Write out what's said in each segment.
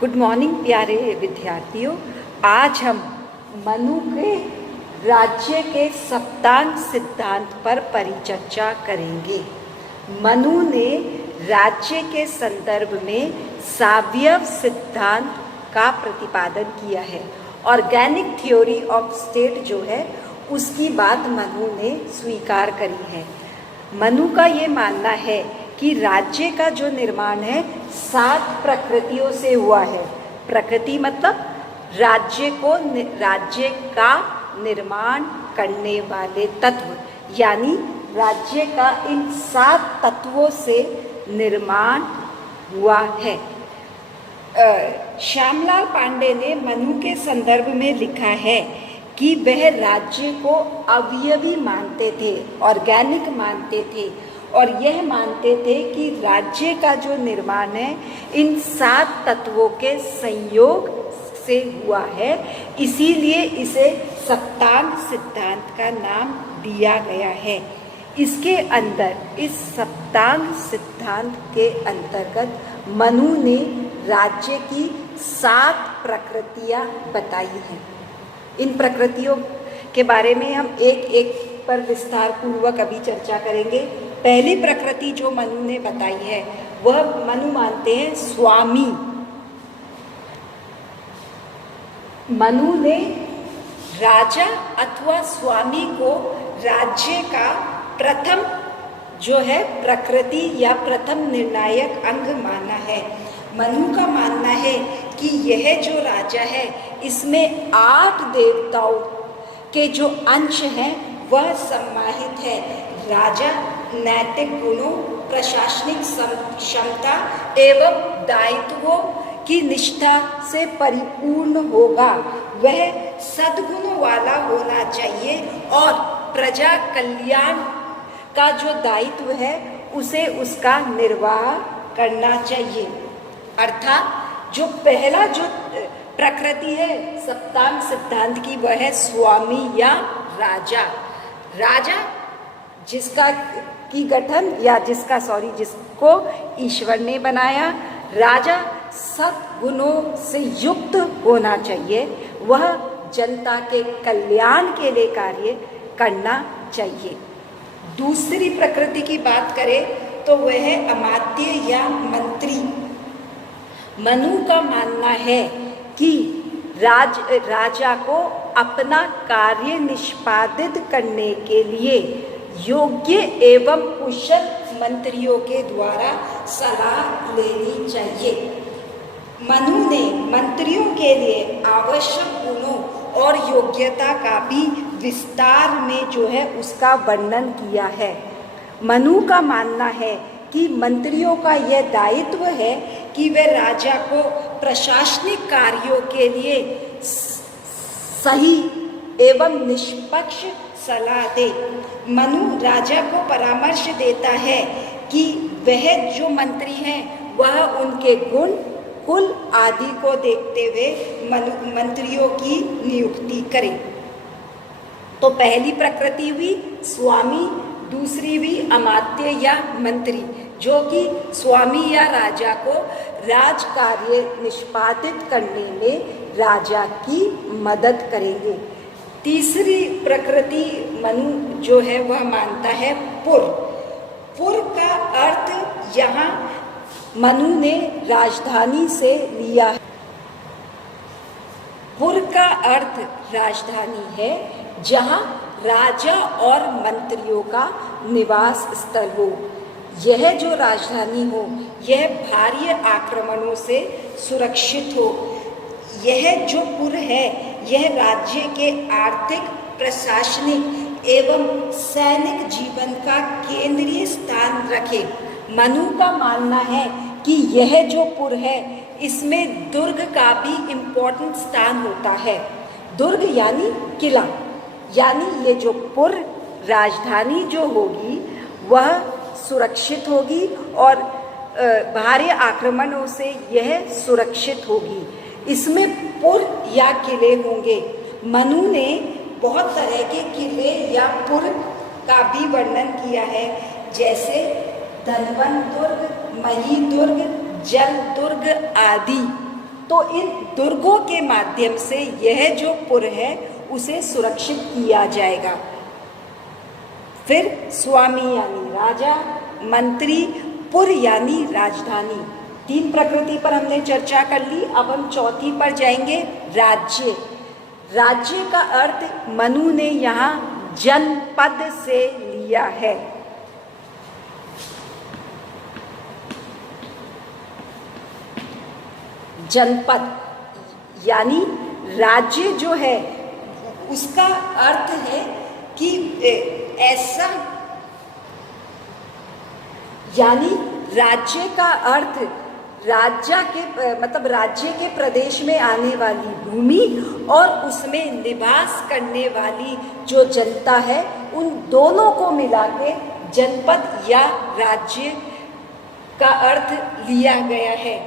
Good morning प्यारे विद्यार्थियों। आज हम मनु के राज्य के सप्तांग सिद्धांत पर परिचर्चा करेंगे। मनु ने राज्य के संदर्भ में सावयव सिद्धांत का प्रतिपादन किया है। ऑर्गेनिक थ्योरी ऑफ स्टेट जो है उसकी बात मनु ने स्वीकार करी है। मनु का ये मानना है कि राज्य का जो निर्माण है 7 प्रकृतियों से हुआ है। प्रकृति मतलब राज्य का निर्माण करने वाले तत्व, यानी राज्य का इन 7 तत्वों से निर्माण हुआ है। श्यामलाल पांडे ने मनु के संदर्भ में लिखा है कि वह राज्य को अवयवी मानते थे, ऑर्गेनिक मानते थे, और यह मानते थे कि राज्य का जो निर्माण है इन 7 तत्वों के संयोग से हुआ है, इसीलिए इसे सप्तांग सिद्धांत का नाम दिया गया है। इसके अंदर, इस सप्तांग सिद्धांत के अंतर्गत मनु ने राज्य की 7 प्रकृतियां बताई हैं। इन प्रकृतियों के बारे में हम एक एक पर विस्तार पूर्वक अभी चर्चा करेंगे। पहली प्रकृति जो मनु ने बताई है वह मनु मानते हैं स्वामी। मनु ने राजा अथवा स्वामी को राज्य का प्रथम जो है प्रकृति या प्रथम निर्णायक अंग माना है। मनु का मानना है कि यह जो राजा है इसमें 8 देवताओं के जो अंश हैं वह सम्माहित है। राजा नैतिक गुणों, प्रशासनिक क्षमता एवं दायित्वों की निष्ठा से परिपूर्ण होगा। वह सद्गुणों वाला होना चाहिए और प्रजा कल्याण का जो दायित्व है उसे उसका निर्वाह करना चाहिए। अर्थात जो पहला जो प्रकृति है सप्तांग सिद्धांत की वह है स्वामी या राजा। राजा जिसका जिसको ईश्वर ने बनाया। राजा सब गुणों से युक्त होना चाहिए। वह जनता के कल्याण के लिए कार्य करना चाहिए। दूसरी प्रकृति की बात करें तो वह है अमात्य या मंत्री। मनु का मानना है कि राजा को अपना कार्य निष्पादित करने के लिए योग्य एवं कुशल मंत्रियों के द्वारा सलाह लेनी चाहिए। मनु ने मंत्रियों के लिए आवश्यक गुणों और योग्यता का भी विस्तार में जो है उसका वर्णन किया है। मनु का मानना है कि मंत्रियों का यह दायित्व है कि वे राजा को प्रशासनिक कार्यों के लिए सही एवं निष्पक्ष सलाह दे। मनु राजा को परामर्श देता है कि वह जो मंत्री हैं वह उनके गुण, कुल आदि को देखते हुए मंत्रियों की नियुक्ति करें। तो पहली प्रकृति हुई स्वामी, दूसरी हुई अमात्य या मंत्री, जो कि स्वामी या राजा को राज कार्य निष्पादित करने में राजा की मदद करेंगे। तीसरी प्रकृति मनु जो है वह मानता है पुर। पुर का अर्थ यहाँ मनु ने राजधानी से लिया है। पुर का अर्थ राजधानी है जहाँ राजा और मंत्रियों का निवास स्थल हो। यह जो राजधानी हो यह भारी आक्रमणों से सुरक्षित हो। यह जो पुर है यह राज्य के आर्थिक, प्रशासनिक एवं सैनिक जीवन का केंद्रीय स्थान रखे। मनु का मानना है कि यह जो पुर है इसमें दुर्ग का भी इम्पोर्टेंट स्थान होता है। दुर्ग यानी किला, यानी ये जो पुर राजधानी जो होगी वह सुरक्षित होगी और बाहरी आक्रमणों से यह सुरक्षित होगी। इसमें पुर या किले होंगे। मनु ने बहुत तरह के किले या पुर का भी वर्णन किया है, जैसे धनवन दुर्ग, मही दुर्ग, जल दुर्ग आदि। तो इन दुर्गों के माध्यम से यह जो पुर है उसे सुरक्षित किया जाएगा। फिर स्वामी यानी राजा, मंत्री, पुर यानी राजधानी। 3 प्रकृति पर हमने चर्चा कर ली। अब हम चौथी पर जाएंगे, राज्य। राज्य का अर्थ मनु ने यहाँ जनपद से लिया है। जनपद यानी राज्य जो है उसका अर्थ है कि ऐसा, यानी राज्य का अर्थ राज्य के मतलब राज्य के प्रदेश में आने वाली भूमि और उसमें निवास करने वाली जो जनता है, उन दोनों को मिला के जनपद या राज्य का अर्थ लिया गया है।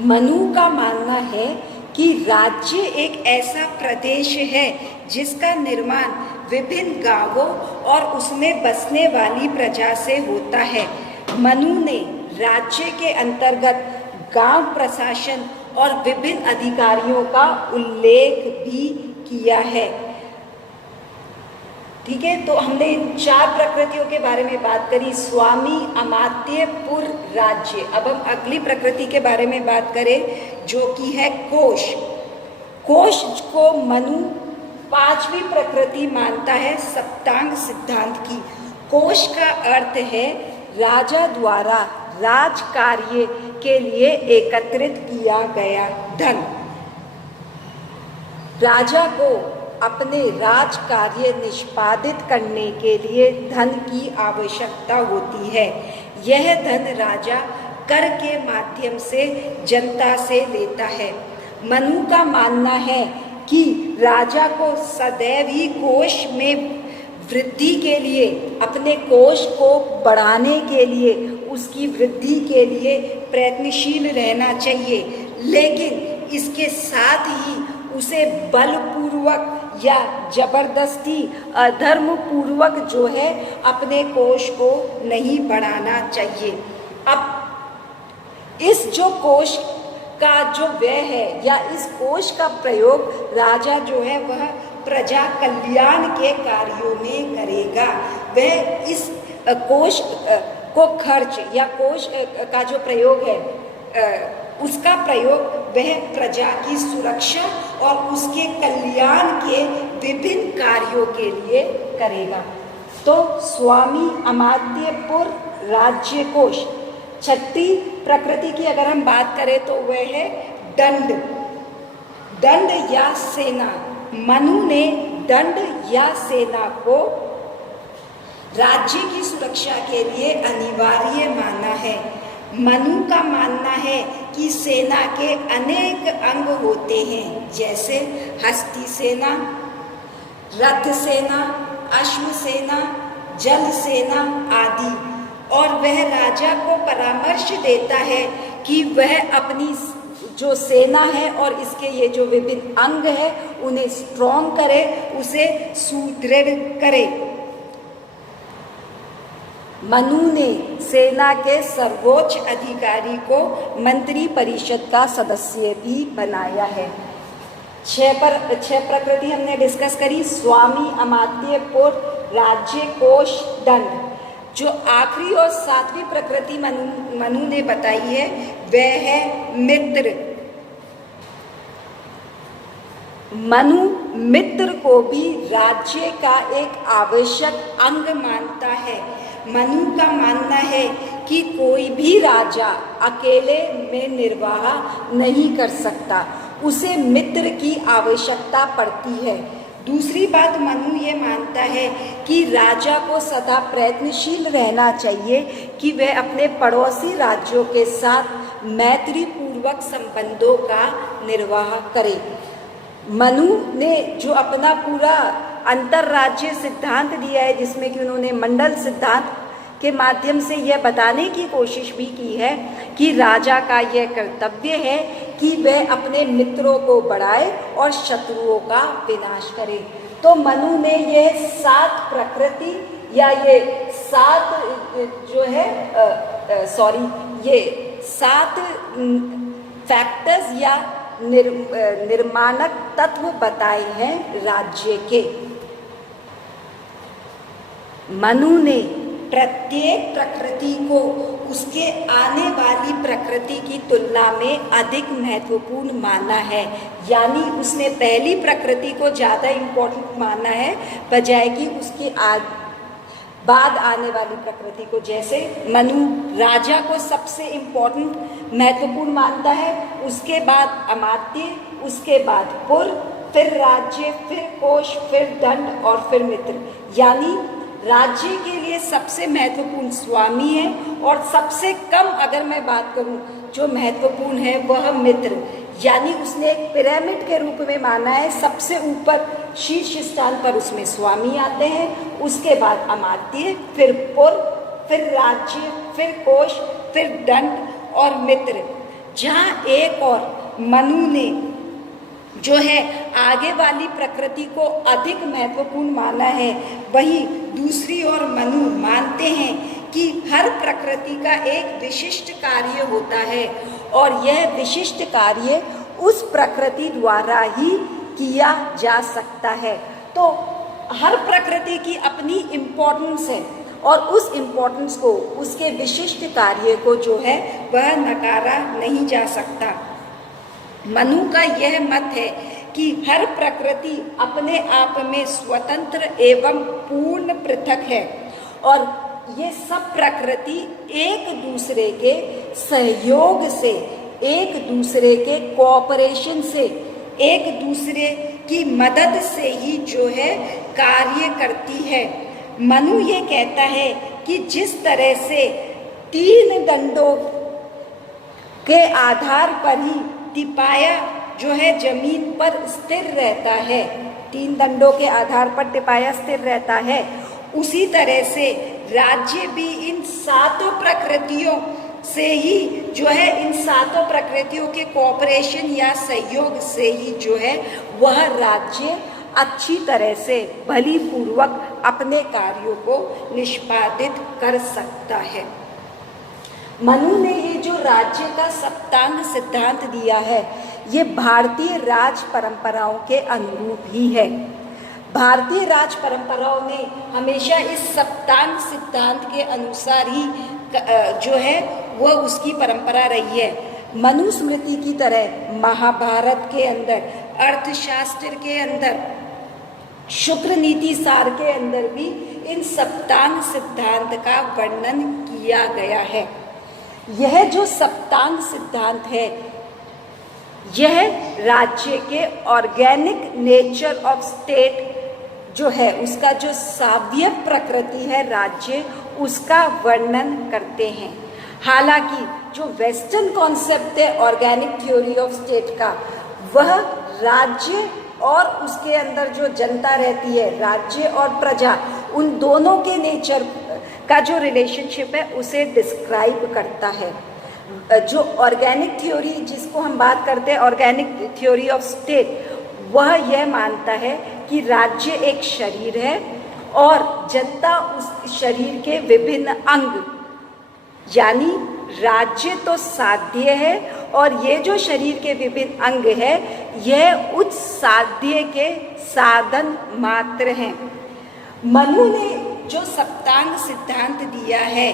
मनु का मानना है कि राज्य एक ऐसा प्रदेश है जिसका निर्माण विभिन्न गांवों और उसमें बसने वाली प्रजा से होता है। मनु ने राज्य के अंतर्गत गांव प्रशासन और विभिन्न अधिकारियों का उल्लेख भी किया है। ठीक है, तो हमने इन 4 प्रकृतियों के बारे में बात करी, स्वामी, अमात्य, पुर, राज्य। अब हम अगली प्रकृति के बारे में बात करें जो कि है कोश। कोश को मनु 5वीं प्रकृति मानता है सप्तांग सिद्धांत की। कोश का अर्थ है राजा द्वारा राज कार्य के लिए एकत्रित किया गया धन। राजा को अपने राज कार्य निष्पादित करने के लिए धन की आवश्यकता होती है। यह धन राजा कर के माध्यम से जनता से लेता है। मनु का मानना है कि राजा को सदैव ही कोष में वृद्धि के लिए, अपने कोष को बढ़ाने के लिए, उसकी वृद्धि के लिए प्रयत्नशील रहना चाहिए, लेकिन इसके साथ ही उसे बलपूर्वक या जबरदस्ती अधर्मपूर्वक जो है अपने कोष को नहीं बढ़ाना चाहिए। अब इस जो कोष का जो व्यय है या इस कोष का प्रयोग राजा जो है वह प्रजा कल्याण के कार्यों में करेगा। वह इस कोष को खर्च या कोष का जो प्रयोग है उसका प्रयोग वह प्रजा की सुरक्षा और उसके कल्याण के विभिन्न कार्यों के लिए करेगा। तो स्वामी, अमात्य, पुर, राज्य, कोष। 6ठी प्रकृति की अगर हम बात करें तो वह है दंड। दंड या सेना। मनु ने दंड या सेना को राज्य की सुरक्षा के लिए अनिवार्य माना है। मनु का मानना है कि सेना के अनेक अंग होते हैं, जैसे हस्ती सेना, रथ सेना, अश्व सेना, जल सेना आदि, और वह राजा को परामर्श देता है कि वह अपनी जो सेना है और इसके ये जो विभिन्न अंग है उन्हें स्ट्रॉन्ग करे, उसे सुदृढ़ करे। मनु ने सेना के सर्वोच्च अधिकारी को मंत्री परिषद का सदस्य भी बनाया है। 6 प्रकृति हमने डिस्कस करी, स्वामी, अमात्य, पुर, राज्य, कोष, दंड। जो आखिरी और 7वीं प्रकृति मनु ने बताई है वह है मित्र। मनु मित्र को भी राज्य का एक आवश्यक अंग मानता है। मनु का मानना है कि कोई भी राजा अकेले में निर्वाह नहीं कर सकता, उसे मित्र की आवश्यकता पड़ती है। दूसरी बात, मनु ये मानता है कि राजा को सदा प्रयत्नशील रहना चाहिए कि वह अपने पड़ोसी राज्यों के साथ मैत्रीपूर्वक संबंधों का निर्वाह करे। मनु ने जो अपना पूरा अंतर्राज्य सिद्धांत दिया है, जिसमें कि उन्होंने मंडल सिद्धांत के माध्यम से यह बताने की कोशिश भी की है कि राजा का यह कर्तव्य है कि वह अपने मित्रों को बढ़ाए और शत्रुओं का विनाश करे। तो मनु ने यह 7 प्रकृति या ये 7 जो है ये 7 फैक्टर्स या निर्माणक तत्व बताए हैं राज्य के। मनु ने प्रत्येक प्रकृति को उसके आने वाली प्रकृति की तुलना में अधिक महत्वपूर्ण माना है, यानी उसने पहली प्रकृति को ज़्यादा इम्पोर्टेंट माना है बजाय कि उसके बाद आने वाली प्रकृति को। जैसे मनु राजा को सबसे इम्पोर्टेंट महत्वपूर्ण मानता है, उसके बाद अमात्य, उसके बाद पुर, फिर राज्य, फिर कोश, फिर दंड और फिर मित्र। यानी राज्य के लिए सबसे महत्वपूर्ण स्वामी है और सबसे कम अगर मैं बात करूं जो महत्वपूर्ण है वह मित्र। यानी उसने एक पिरामिड के रूप में माना है, सबसे ऊपर शीर्ष स्थान पर उसमें स्वामी आते हैं, उसके बाद अमात्य, फिर पुर, फिर राज्य, फिर कोश, फिर दंड और मित्र। जहाँ एक और मनु ने जो है आगे वाली प्रकृति को अधिक महत्वपूर्ण माना है, वहीं दूसरी ओर मनु मानते हैं कि हर प्रकृति का एक विशिष्ट कार्य होता है और यह विशिष्ट कार्य उस प्रकृति द्वारा ही किया जा सकता है। तो हर प्रकृति की अपनी इम्पोर्टेंस है और उस इम्पोर्टेंस को, उसके विशिष्ट कार्य को जो है वह नकारा नहीं जा सकता। मनु का यह मत है कि हर प्रकृति अपने आप में स्वतंत्र एवं पूर्ण पृथक है और ये सब प्रकृति एक दूसरे के सहयोग से, एक दूसरे के कोऑपरेशन से, एक दूसरे की मदद से ही जो है कार्य करती है। मनु ये कहता है कि जिस तरह से 3 दंडों के आधार पर ही टिपाया जो है जमीन पर स्थिर रहता है, 3 दंडों के आधार पर टिपाया स्थिर रहता है, उसी तरह से राज्य भी इन 7 प्रकृतियों से ही जो है, इन 7 प्रकृतियों के कोऑपरेशन या सहयोग से ही जो है वह राज्य अच्छी तरह से भली पूर्वक अपने कार्यों को निष्पादित कर सकता है। मनु ने ये जो राज्य का सप्तांग सिद्धांत दिया है, ये भारतीय राज परंपराओं के अनुरूप ही है। भारतीय राज परंपराओं ने हमेशा इस सप्तांग सिद्धांत के अनुसार ही जो है वह उसकी परंपरा रही है। मनुस्मृति की तरह महाभारत के अंदर, अर्थशास्त्र के अंदर, शुक्र नीति सार के अंदर भी इन सप्तांग सिद्धांत का वर्णन किया गया है। यह जो सप्तांग सिद्धांत है, यह राज्य के ऑर्गेनिक नेचर ऑफ स्टेट जो है, उसका जो सावयव प्रकृति है राज्य, उसका वर्णन करते हैं। हालांकि जो वेस्टर्न कॉन्सेप्ट है ऑर्गेनिक थ्योरी ऑफ स्टेट का, वह राज्य और उसके अंदर जो जनता रहती है, राज्य और प्रजा, उन दोनों के नेचर का जो रिलेशनशिप है उसे डिस्क्राइब करता है। जो ऑर्गेनिक थ्योरी जिसको हम बात करते हैं, ऑर्गेनिक थ्योरी ऑफ स्टेट, वह यह मानता है कि राज्य एक शरीर है और जनता उस शरीर के विभिन्न अंग, यानी राज्य तो साध्य है और ये जो शरीर के विभिन्न अंग है, यह उच्च साध्य के साधन मात्र हैं। मनु ने जो सप्तांग सिद्धांत दिया है,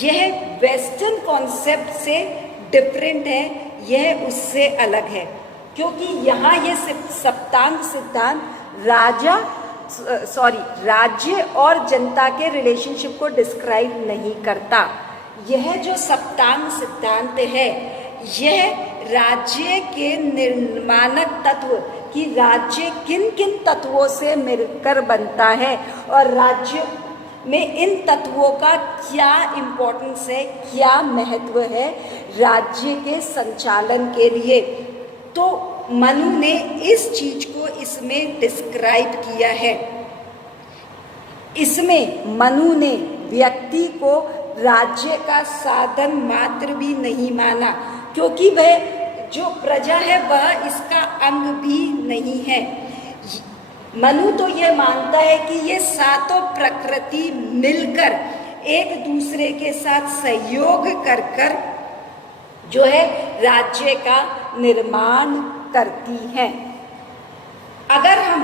यह वेस्टर्न कॉन्सेप्ट से डिफरेंट है, यह उससे अलग है, क्योंकि यहाँ ये सप्तांग सिद्धांत राज्य और जनता के रिलेशनशिप को डिस्क्राइब नहीं करता। यह जो सप्तांग सिद्धांत है, यह राज्य के निर्माणक तत्व कि राज्य किन किन तत्वों से मिलकर बनता है और राज्य में इन तत्वों का क्या इम्पोर्टेंस है, क्या महत्व है राज्य के संचालन के लिए। तो मनु ने इस चीज को इसमें डिस्क्राइब किया है। इसमें मनु ने व्यक्ति को राज्य का साधन मात्र भी नहीं माना, क्योंकि वह जो प्रजा है वह इसका अंग भी नहीं है। मनु तो यह मानता है कि ये 7 प्रकृति मिलकर एक दूसरे के साथ सहयोग कर कर जो है राज्य का निर्माण करती हैं। अगर हम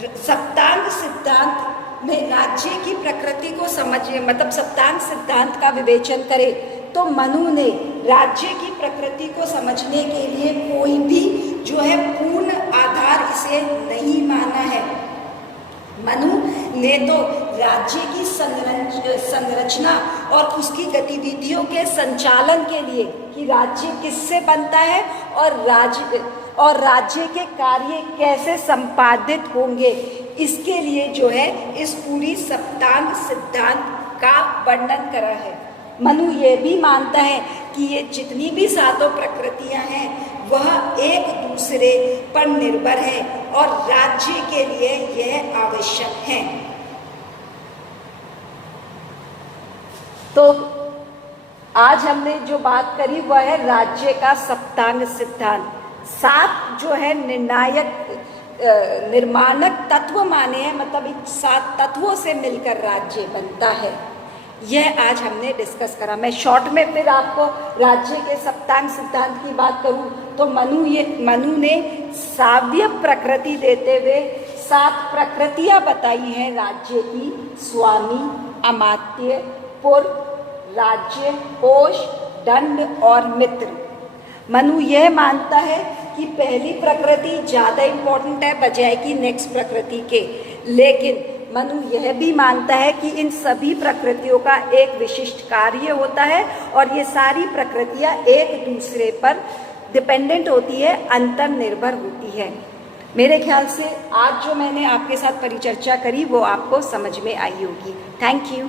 सप्तांग सिद्धांत में राज्य की प्रकृति को समझे, मतलब सप्तांग सिद्धांत का विवेचन करें, तो मनु ने राज्य की प्रकृति को समझने के लिए कोई भी जो है पूर्ण आधार इसे नहीं माना है। मनु ने तो राज्य की संरचना और उसकी गतिविधियों के संचालन के लिए कि राज्य किससे बनता है और राज्य के कार्य कैसे संपादित होंगे, इसके लिए जो है इस पूरी सप्तांग सिद्धांत का वर्णन करा है। मनु ये भी मानता है कि ये जितनी भी सातों प्रकृतियां हैं वह एक दूसरे पर निर्भर है और राज्य के लिए यह आवश्यक है। तो आज हमने जो बात करी वह है राज्य का सप्तांग सिद्धांत। 7 जो है निर्माणक तत्व माने हैं, मतलब इन 7 तत्वों से मिलकर राज्य बनता है। यह आज हमने डिस्कस करा। मैं शॉर्ट में फिर आपको राज्य के सप्तांग सिद्धांत की बात करूं तो मनु ने साव्य प्रकृति देते हुए 7 प्रकृतियां बताई हैं राज्य की: स्वामी, अमात्य, पुर, राज्य, कोष, दंड और मित्र। मनु यह मानता है कि पहली प्रकृति ज़्यादा इम्पोर्टेंट है बजाय कि नेक्स्ट प्रकृति के, लेकिन मनु यह भी मानता है कि इन सभी प्रकृतियों का एक विशिष्ट कार्य होता है और ये सारी प्रकृतियाँ एक दूसरे पर डिपेंडेंट होती है, अंतर्निर्भर होती है। मेरे ख्याल से आज जो मैंने आपके साथ परिचर्चा करी वो आपको समझ में आई होगी। Thank you.